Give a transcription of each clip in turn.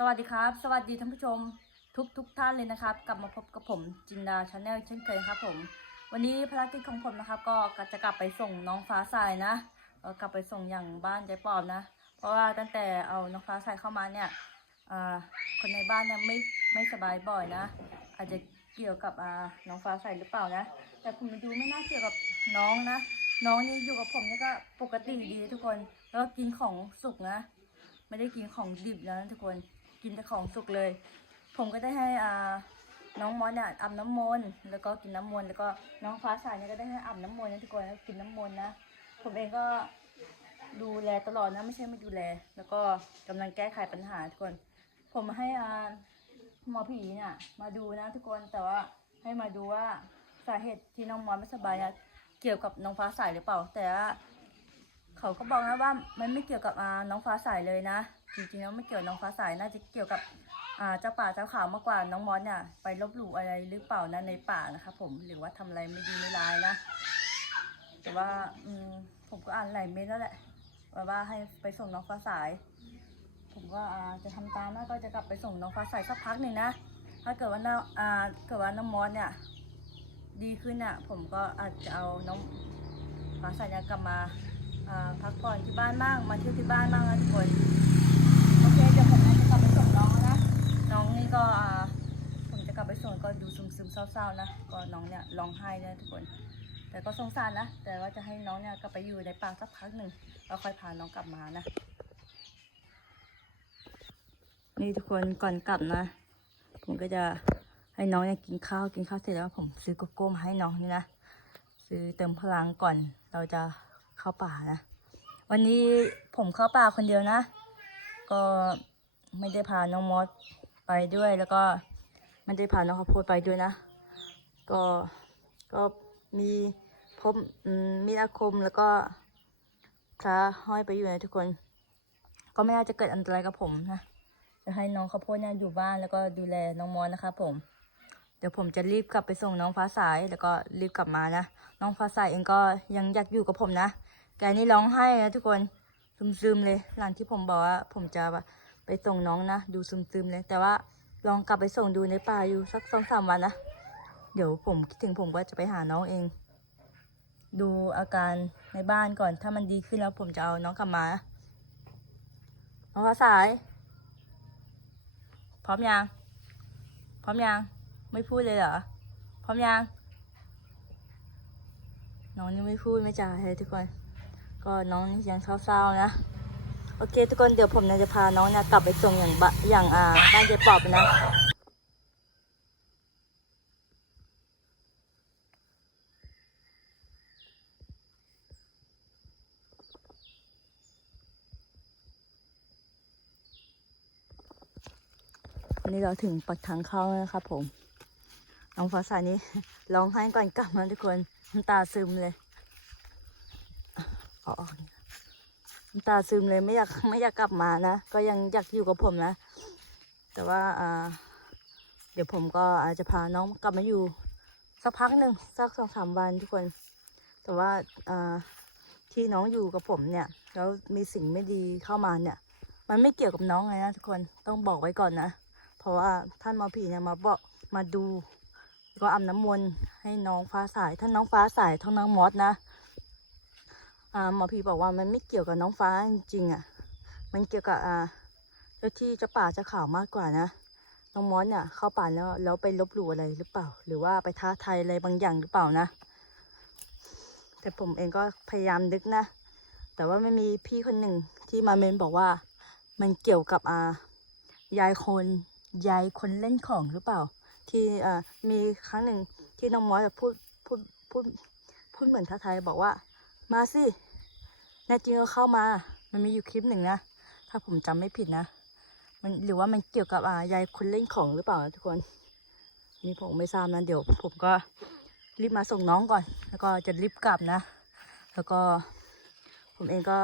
สวัสดีครับ สวัสดีท่านผู้ชมทุกทุกท่านเลยนะครับ กลับมาพบกับผมจินดาชาแนลเช่นเคยครับผม วันนี้ภารกิจของผมนะครับ ก็จะกลับไปส่งน้องฟ้าใสนะกลับไปส่งอย่างบ้านยายปอบนะ เพราะว่าตั้งแต่เอาน้องฟ้าใสเข้ามาเนี่ยคนในบ้านเนี่ยไม่ไม่สบายบ่อยนะ อาจจะเกี่ยวกับน้องฟ้าใสหรือเปล่านะ แต่ผมดูไม่น่าเกี่ยวกับน้องนะ น้องนี่อยู่กับผมเนี่ยก็ปกติดีทุกคน แล้วก็กินของสุกนะ ไม่ได้กินของดิบแล้วนะทุกคน กินแต่ของสุกเลย ผมก็ได้ให้อ่าน้องมอสเนี่ยอาบน้ำมนต์แล้วก็กินน้ำมนต์แล้วก็น้องฟ้าใสเนี่ยก็ได้ให้อาบน้ำมนต์นะทุกคนกินน้ำมนต์นะผมเองก็ดูแลตลอดนะไม่ใช่ไม่ดูแล แล้วก็กำลังแก้ไขปัญหาทุกคน ผมให้อ่าหมอผีเนี่ยมาดูนะทุกคนแต่ว่าให้มาดูว่าสาเหตุที่น้องมอสไม่สบายเนี่ยเกี่ยวกับน้องฟ้าใสหรือเปล่า แต่ว่า เขาก็บอกนะว่ามันไม่เกี่ยวกับน้องฟ้าใสเลยนะ จริงๆแล้วไม่เกี่ยวน้องฟ้าใสน่าจะเกี่ยวกับเจ้าป่าเจ้าขาวมากกว่าน้องมอสเนี่ยไปลบหลู่อะไรหรือเปล่านะในป่านะครับผมหรือว่าทำอะไรไม่ดีไม่ร้ายนะแต่ว่าอืมผมก็อ่านหลายเมนแล้วแหละว่าว่าให้ไปส่งน้องฟ้าใสผมก็อ่าจะทำตามนะก็จะกลับไปส่งน้องฟ้าใสสักพักหนึ่งนะถ้าเกิดว่าน้าอ่าเกิดว่าน้องมอสเนี่ยดีขึ้นอะผมก็อาจจะเอาน้องฟ้าใสเนี่ยกลับมา พักผ่อนที่บ้านบ้างมาเที่ยวที่บ้านบ้างนะทุกคนโอเคเดี๋ยวผมจะกลับไปส่งน้องแล้วนะน้องนี่ก็อ่าผมจะกลับไปส่งก็ดูซึมซึมๆเศร้าๆนะก็น้องเนี่ยร้องไห้นะทุกคน แต่ก็สงสารนะแต่ว่าจะให้น้องเนี่ยกลับไปอยู่ในป่าสักพักหนึ่งแล้วค่อยพาน้องกลับมานะนี่ทุกคนก่อนกลับนะ ผมก็จะให้น้องเนี่ยกินข้าวกินข้าวเสร็จแล้วผมซื้อโกโก้มาให้น้องนี่นะซื้อเติมพลังก่อนเราจะ เข้าป่านะ วันนี้ผมเข้าป่าคนเดียวนะ ก็ไม่ได้พาน้องมอสไปด้วยแล้วก็ไม่ได้พาน้องข้าวโพดไปด้วยนะ ก็ก็มีพบมีอาคมแล้วก็พระห้อยไปอยู่นะทุกคน ก็ไม่น่าจะเกิดอันตรายกับผมนะจะให้น้องข้าวโพดเนี่ยอยู่บ้านแล้วก็ดูแลน้องมอสนะครับผมเดี๋ยวผมจะรีบกลับไปส่งน้องฟ้าใสแล้วก็รีบกลับมานะ น้องฟ้าใสเองก็ยังอยากอยู่กับผมนะ แกนี่ร้องไห้นะทุกคนซึมๆเลยหลังที่ผมบอกว่าผมจะไปส่งน้องนะดูซึมๆเลย แต่ว่าลองกลับไปส่งดูในป่าอยู่สักสองสามวันนะเดี๋ยวผมคิดถึงผมก็จะไปหาน้องเอง ดูอาการในบ้านก่อน ถ้ามันดีขึ้นแล้วผมจะเอาน้องกลับมาน้องฟ้าใสพร้อมยังพร้อมยังไม่พูดเลยเหรอพร้อมยังน้องนี่ไม่พูดไม่จาเลยทุกคน ก็น้องนี่ยังเศร้าๆนะ โอเค ทุกคนเดี๋ยวผมนี่ยจะพาน้องเนี่ยกลับไปส่งอย่างบะอย่างอ่าบ้านเจ๊ปอบนะันนี้เราถึงปักทางเข้าแล้วนะครับผม น้องฟ้าใสนี้ร้องไห้ก่อนกลับมาทุกคนน้ำตาซึมเลย ออกน้ำตาซึมเลยไม่อยากไม่อยากกลับมานะ ก็ยังอยากอยู่กับผมนะ แต่ว่าอ่าเดี๋ยวผมก็อาจจะพาน้องกลับมาอยู่ สักพักหนึ่งสักสองสามวันทุกคน แต่ว่าอ่าที่น้องอยู่กับผมเนี่ยแล้วมีสิ่งไม่ดีเข้ามาเนี่ย มันไม่เกี่ยวกับน้องเลยนะทุกคนต้องบอกไว้ก่อนนะ เพราะว่าท่านมอผีเนี่ยมาบอกมาดู ก็อาบน้ำมนต์ให้น้องฟ้าใสท่านน้องฟ้าใสเท่าน้องมอสนะ หมอผีบอกว่ามันไม่เกี่ยวกับน้องฟ้าจริงๆอะ มันเกี่ยวกับเจ้าที่เจ้าป่าเจ้าเขามากกว่านะน้องมอสเนี่ยเข้าป่าแล้วแล้วไปลบหลู่อะไรหรือเปล่า หรือว่าไปท้าทายอะไรบางอย่างหรือเปล่านะ แต่ผมเองก็พยายามนึกนะ แต่ว่าไม่มีพี่คนหนึ่งที่มาเมนบอกว่ามันเกี่ยวกับอ่ายายคนยายคนเล่นของหรือเปล่า ที่อ่ามีครั้งหนึ่งที่น้องมอสพูดพูดพูดพูดเหมือนท้าทายบอกว่า มาสิ แน่จริงก็เข้ามา มันมีอยู่คลิปหนึ่งนะ ถ้าผมจำไม่ผิดนะ มันหรือว่ามันเกี่ยวกับอ่ายายคนเล่นของหรือเปล่านะทุกคน นี่ผมไม่ทราบนะเดี๋ยว ผมก็รีบมาส่งน้องก่อน แล้วก็จะรีบกลับนะ แล้วก็ผมเองก็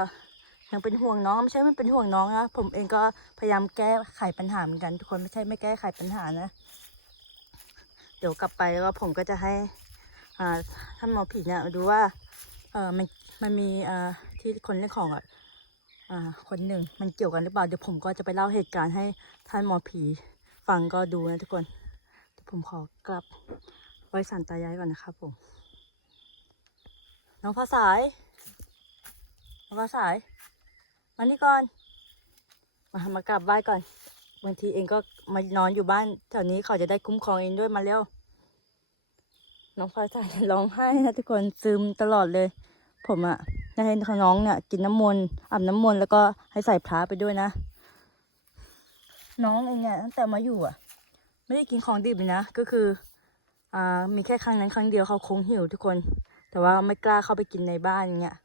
ยังเป็นห่วงน้องไม่ใช่ไม่เป็นห่วงน้องนะผมเองก็พยายามแก้ไขปัญหาเหมือนกัน ทุกคนไม่ใช่ไม่แก้ไขปัญหานะ เดี๋ยวกลับไปแล้วผมก็จะให้อ่าท่านหมอผีเนี่ยดูว่าเออมันมันมีอ่า ที่คนเล่นของอะอ่าคนหนึ่งมันเกี่ยวกันหรือเปล่าเดี๋ยวผมก็จะไปเล่าเหตุการณ์ให้ท่านหมอผีฟังก็ดูนะทุกคนเดี๋ยวผมขอกลับไว้สันตายายก่อนนะครับผมน้องฟ้าสายน้องฟ้าสายมานี่ก่อน มามากราบไหว้ก่อนบางทีเองก็มานอนอยู่บ้านแถวนี้เขาจะได้คุ้มครองเองด้วยมาเร็วน้องฟ้าใสร้องไห้นะทุกคนซึมตลอดเลย ผมอะ ให้น้องเนี่ยกินน้ำมนต์อาบน้ำมนต์แล้วก็ให้ใส่พระไปด้วยนะ น้องเองเนี่ยตั้งแต่มาอยู่อะ ไม่ได้กินของดิบเลยนะ ก็คือ อ่ามีแค่ครั้งนั้นครั้งเดียวเขาคงหิวทุกคน แต่ว่าไม่กล้าเข้าไปกินในบ้านอย่างเงี้ย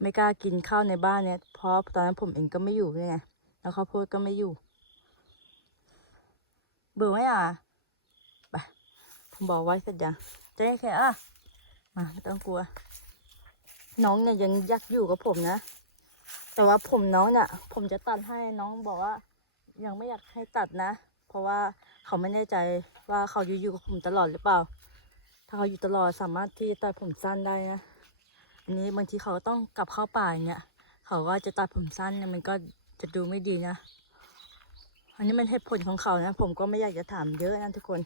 ไม่กล้ากินข้าวในบ้านเนี่ยเพราะตอนนั้นผมเองก็ไม่อยู่ด้วยไงแล้วเขาวโพดก็ไม่อยู่ เบื่อไหมอะไปผมบอกไว้สร็จยังจะได้แค่อะมาไม่ต้องกลัว น้องเนี่ยยังอยักอยู่กับผมนะ แต่ว่าผมน้องเนี่ยผมจะตัดให้น้องบอกว่า ยังไม่อยากให้ตัดนะ เพราะว่าเขาไม่แน่ใจว่าเขาอยู่อยู่กับผมตลอดหรือเปล่า ถ้าเขาอยู่ตลอดสามารถที่ตัดผมสั้นได้นะอันนี้บางทีเขาต้องกลับเข้าป่าเงี้ยเขาก็จะตัดผมสั้นเนี่ยมันก็จะดูไม่ดีนะ อันนี้มันเหตุผลของเขานะ ผมก็ไม่อยากจะถามเยอะนะทุกคน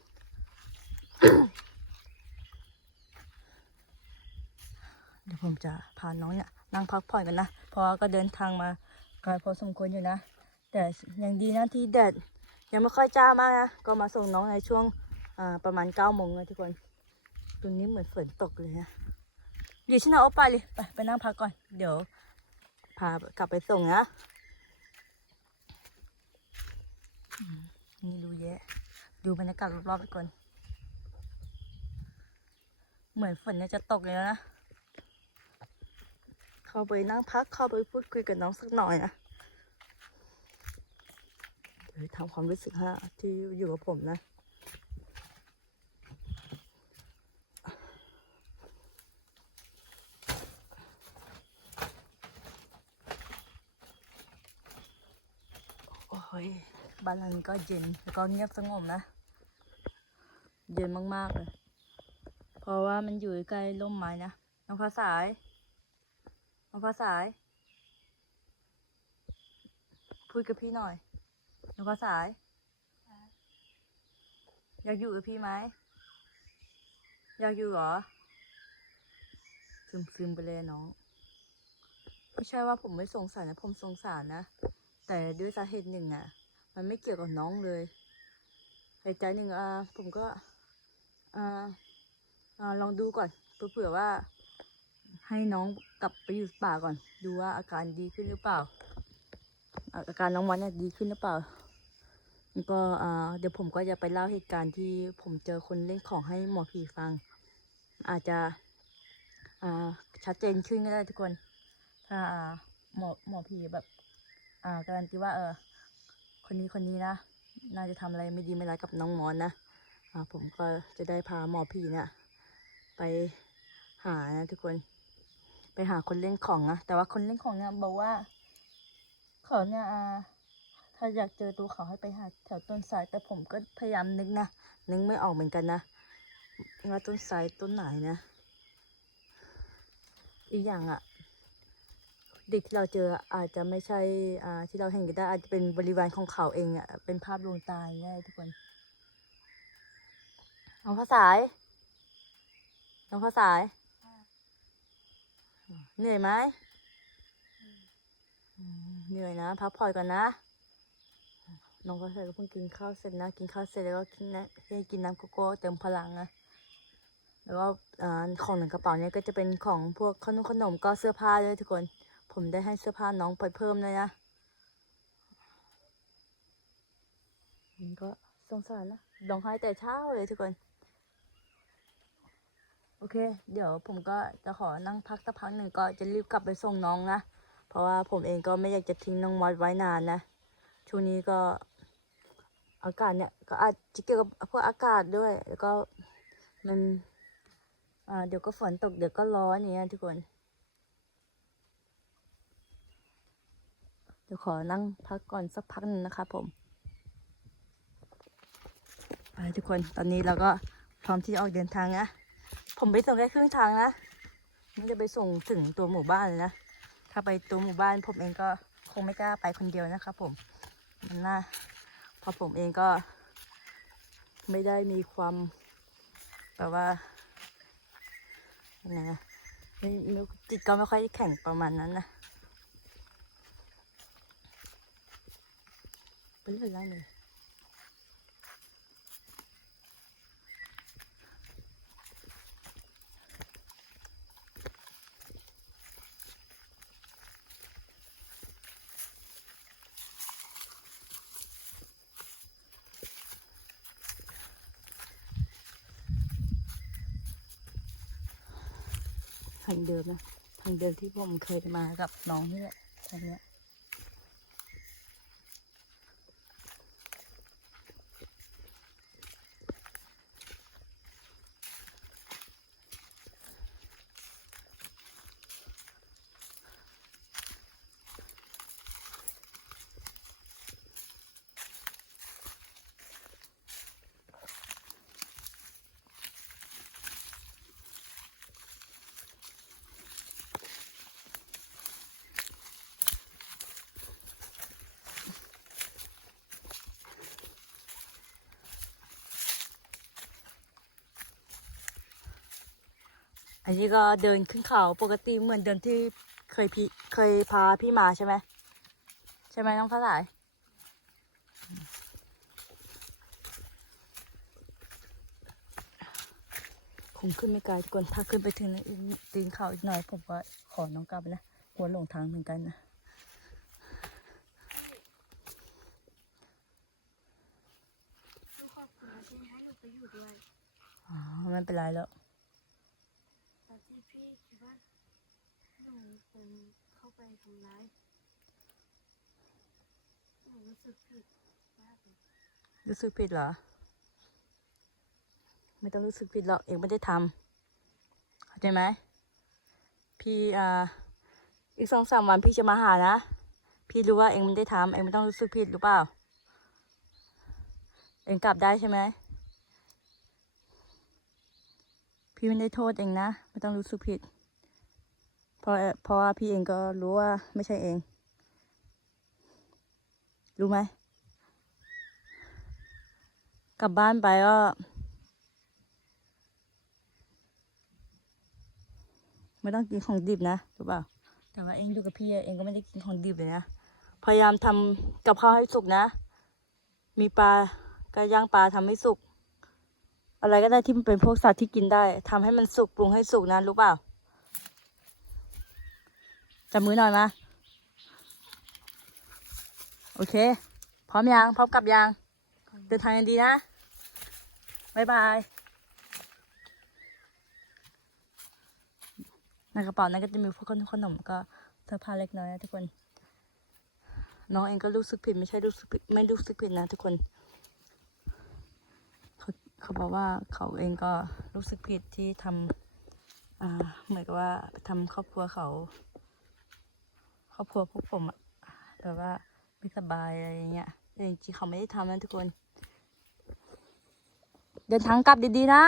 เดี๋ยวผมจะพาน้องเนี่ยนั่งพักผ่อนกันนะ เพราะก็เดินทางมาไกลพอสมควรอยู่นะ แต่ยังดีนะที่แดดยังไม่ค่อยจ้ามากนะ ก็มาส่งน้องในช่วงอ่าประมาณเก้าโมงนะทุกคน ตรงนี้เหมือนฝนตกเลยนะ เดี๋ยวฉันเอาไปเลย ไปไปนั่งพักก่อน เดี๋ยว พากลับไปส่งนะนี่ดูแยะ ดูบรรยากาศรอบๆไปก่อน เหมือนฝนจะตกเลยแล้วนะ เข้าไปนั่งพักเข้าไปพูดคุยกับน้องสักหน่อยนะเดี๋ยวทำความรู้สึกฮะที่อยู่กับผมนะโอ้ยบ้านหลังนี้ก็เย็นแล้วก็เงียบสงบนะ เย็นมากๆเลย เพราะว่ามันอยู่ใกล้ร่มไม้นะ น้องฟ้าสาย น้องฟ้าสาย พูดกับพี่หน่อย น้องฟ้าสาย อยากอยู่กับพี่ไหม อยากอยู่เหรอ ซึมซึมๆไปเลยน้อง ไม่ใช่ว่าผมไม่สงสารนะ ผมสงสารนะ แต่ด้วยสาเหตุหนึ่งอะ มันไม่เกี่ยวกับน้องเลยเหตุใจหนึ่งอ่าผมก็อ่าอ่าลองดูก่อนเผื่อว่า ให้น้องกลับไปอยู่ป่าก่อน ดูว่าอาการดีขึ้นหรือเปล่า อาการน้องวันเนี่ยดีขึ้นหรือเปล่าแล้วก็เดี๋ยวผมก็จะไปเล่าเหตุการณ์ที่ผมเจอคนเล่นของให้หมอผีฟัง อาจจะชัดเจนขึ้นก็ได้ทุกคน ถ้าหมอหมอผีแบบการันตีว่าเออคนนี้คนนี้นะน่าจะทำอะไรไม่ดีไม่ร้ายกับน้องมอนนะผมก็จะได้พาหมอผีเนี่ยไปหานะทุกคน ไปหาคนเล่นของนะแต่ว่าคนเล่นของเนี่ยบอกว่าเขาเนี่ยอาถ้าอยากเจอตัวเขาให้ไปหาแถวต้นสายแต่ผมก็พยายามนึกนะนึกไม่ออกเหมือนกันนะว่าต้นสายต้นไหนนะ อีกอย่างอะเด็กที่เราเจออาจจะไม่ใช่อ่าที่เราเห็นก็ได้อาจจะเป็นบริวารของเขาเองอะเป็นภาพลวงตาอย่ายทุกคนน้องภาษายน้องภาษาย เหนื่อยไหมเหนื่อยนะพักผ่อนก่อนนะน้องภาษายก็เพิ่งกินข้าวเสร็จนะ กินข้าวเสร็จแล้วก็กินนะให้กินน้ำโกโก้เติมพลังนะแล้วก็ของในกระเป๋าเนี่ยก็จะเป็นของพวกขนมขนมก็เสื้อผ้าด้วยทุกคน ผมได้ให้เสื้อผ้าน้องไปเพิ่มเลยนะมันก็สงสารนะร้องไห้แต่เช้าเลยทุกคน โอเค เดี๋ยวผมก็จะขอนั่งพักสักพักหนึ่งก็จะรีบกลับไปส่งน้องนะ เพราะว่าผมเองก็ไม่อยากจะทิ้งน้องมอสไว้นานนะ ช่วงนี้ก็อากาศเนี่ยก็อาจจะเกี่ยวกับพวกอากาศด้วย แล้วก็มันอ่าเดี๋ยวก็ฝนตกเดี๋ยวก็ร้อนอย่างเงี้ยทุกคน เดี๋ยวขอนั่งพักก่อนสักพักหนึ่งนะครับผมไปทุกคนตอนนี้เราก็พร้อมที่จะออกเดินทางนะ ผมไปส่งแค่ครึ่งทางนะไมันจะไปส่งถึงตัวหมู่บ้านเลยนะ ถ้าไปตัวหมู่บ้านผมเองก็คงไม่กล้าไปคนเดียวนะครับผม มันน่าเพอผมเองก็ ไม่ได้มีความแบบว่ายังไงนะจิตก็ไม่ค่อยแข็งประมาณนั้นนะเป็นเรื่องอะไรเลย งเดิมนะทางเดิมที่ผมเคยมากับน้องนี่แหละทางเนี้ย อันนี้ก็เดินขึ้นเขาปกติเหมือนเดินที่เคยพี่เคยพาพี่มาใช่ไหมใช่ไหมน้องฟ้าหลายคงขึ้นไม่ไกลทุกคนถ้าขึ้นไปถึงตีนเขาอีกหน่อย ผมก็ขอน้องกลับนะหัวหลงทางเหมือนกันนะลูกขอบคุณนะที่ให้หนูไปอยู่ด้วยอ๋อไม่เป็นไรแล้ว ตอนที่พี่คิดว่าห นเป็นเข้าไปทำร้ายหนูรู้สึกผิดมากเลยรู้สึกผิดเหรอ ไม่ต้องรู้สึกผิดหรอก เองไม่ได้ทำเข้าใจไหม พี่อ่าอีกสองสามวันพี่จะมาหานะ พี่รู้ว่าเองไม่ได้ทำเองไม่ต้องรู้สึกผิดหรือเปล่า เองกลับได้ใช่ไหม พี่ไม่ได้โทษเองนะ ไม่ต้องรู้สึกผิด เพราะเพราะว่าพี่เองก็รู้ว่าไม่ใช่เอง รู้ไหม กลับบ้านไปก็ไม่ต้องกินของดิบนะรู้เปล่าแต่ว่าเองอยู่กับพี่เองก็ไม่ได้กินของดิบเลยนะพยายามทำกับข้าวให้สุกนะ มีปลาก็ย่างปลาทำให้สุก อะไรก็ได้ที่มันเป็นพวกสัตว์ที่กินได้ทำให้มันสุกปรุงให้สุกนะรู้เปล่า จับมือหน่อยมา โอเค พร้อมยังพร้อมกลับยังเดินทางกันดีนะ บ๊ายบาย ในกระเป๋านั้นก็จะมีพวกขนมก็เสื้อผ้าเล็กน้อยนะทุกคน น้องเองก็รู้สึกผิดไม่ใช่รู้สึกไม่รู้สึกผิดนะทุกคนเขาเขาบอกว่าเขาเองก็รู้สึกผิดที่ทำเหมือนกับว่าทำครอบครัวเขา ครอบครัวพวกผมอะแบบว่าไม่สบายอะไรอย่างเงี้ยแต่จริงๆเขาไม่ได้ทำนะทุกคน เดินทางกลับดีๆนะ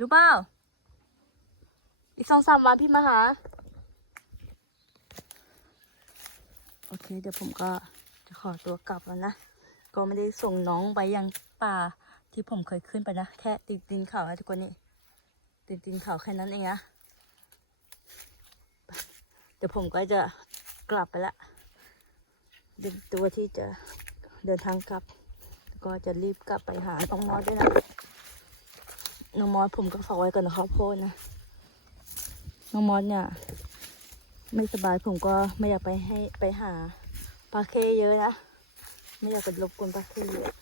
รู้เปล่า อีกสองสามวันพี่มาหา โอเค เดี๋ยวผมก็จะขอตัวกลับแล้วนะ ก็ไม่ได้ส่งน้องไปยังป่าที่ผมเคยขึ้นไปนะ แค่ตีนตีนเขานะทุกคนนี่ตีนตีนเขาแค่นั้นเองนะ ดี๋ยวผมก็จะกลับไปละเตรียมตัวที่จะเดินทางกลับ ก็จะรีบกลับไปหาน้องมอสด้วยนะน้องมอสผมก็ฝากไว้ก่อนนะครับพ่อนะน้องมอสเนี่ย ไม่สบายผมก็ไม่อยากไปให้ไปหาปลาเคเยอะนะไม่อยากไปรบกวนปลาเคเยอะ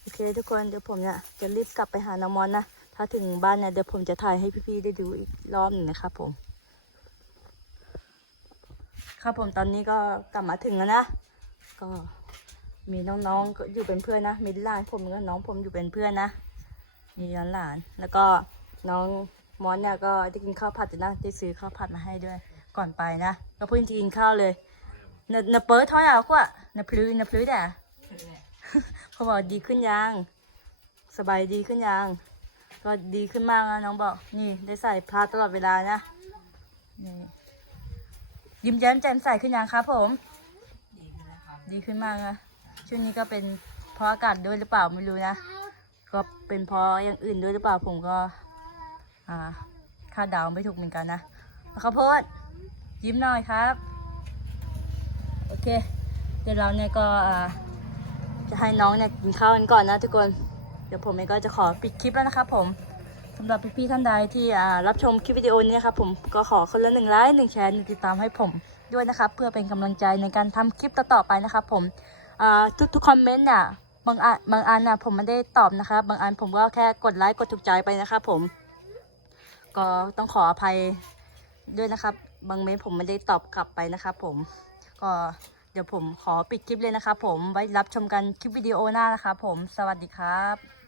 โอเคทุกคนเดี๋ยวผมเนี่ยจะรีบกลับไปหาน้องมอสนะ ถ้าถึงบ้านเนี่ยเดี๋ยวผมจะถ่ายให้พี่ๆได้ดูอีกรอบหนึ่งนะครับผม ครับผมตอนนี้ก็กลับมาถึงแล้วนะ ก็มีน้องๆก็อยู่เป็นเพื่อนนะ มีหลานผมกับน้องผมอยู่เป็นเพื่อนนะ มีหลานๆแล้วก็น้องมอนเนี่ยก็ได้กินข้าวผัดอยู่นะได้ซื้อข้าวผัดมาให้ด้วย ก่อนไปนะก็เพิ่งจะกินข้าวเลยเนเนเปิดท้อยอะกว่าเนพลื้นเนพลื้นอะเขาบอกดีขึ้นยัง สบายดีขึ้นยัง ก็ดีขึ้นมากนะน้องบอก นี่ได้ใส่พลาตลอดเวลานะนี่ยิ้มแย้มแจ่มใสขึ้นยังครับผมดีขึ้นแล้วครับดีขึ้นมากนะช่วงนี้ก็เป็นเพราะอากาศด้วยหรือเปล่าไม่รู้นะ ก็เป็นเพราะอย่างอื่นด้วยหรือเปล่าผมก็ อ่าคาดเดาไม่ถูกเหมือนกันนะข้าวโพดยิ้มหน่อยครับ โอเค เดี๋ยวเราเนี่ยก็อ่าจะให้น้องเนี่ยกินข้าวกันก่อนนะทุกคน เดี๋ยวผมเองก็จะขอปิดคลิปแล้วนะครับผมสำหรับพี่ๆท่านใดที่รับชมคลิปวิดีโอนี้นะครับผมก็ขอคนละหนึ่งไลค์หนึ่งแชร์หนึ่งติดตามให้ผมด้วยนะครับเพื่อเป็นกำลังใจในการทำคลิปต่อๆไปนะครับผมทุกๆคอมเมนต์น่ะบางอันบางอันน่ะผมไม่ได้ตอบนะครับบางอันผมก็แค่กดไลค์กดถูกใจไปนะครับผม ก็ต้องขออภัยด้วยนะครับ บางเมนผมไม่ได้ตอบกลับไปนะครับผมก็เดี๋ยวผมขอปิดคลิปเลยนะครับผมไว้รับชมกันคลิปวิดีโอหน้านะครับผมสวัสดีครับ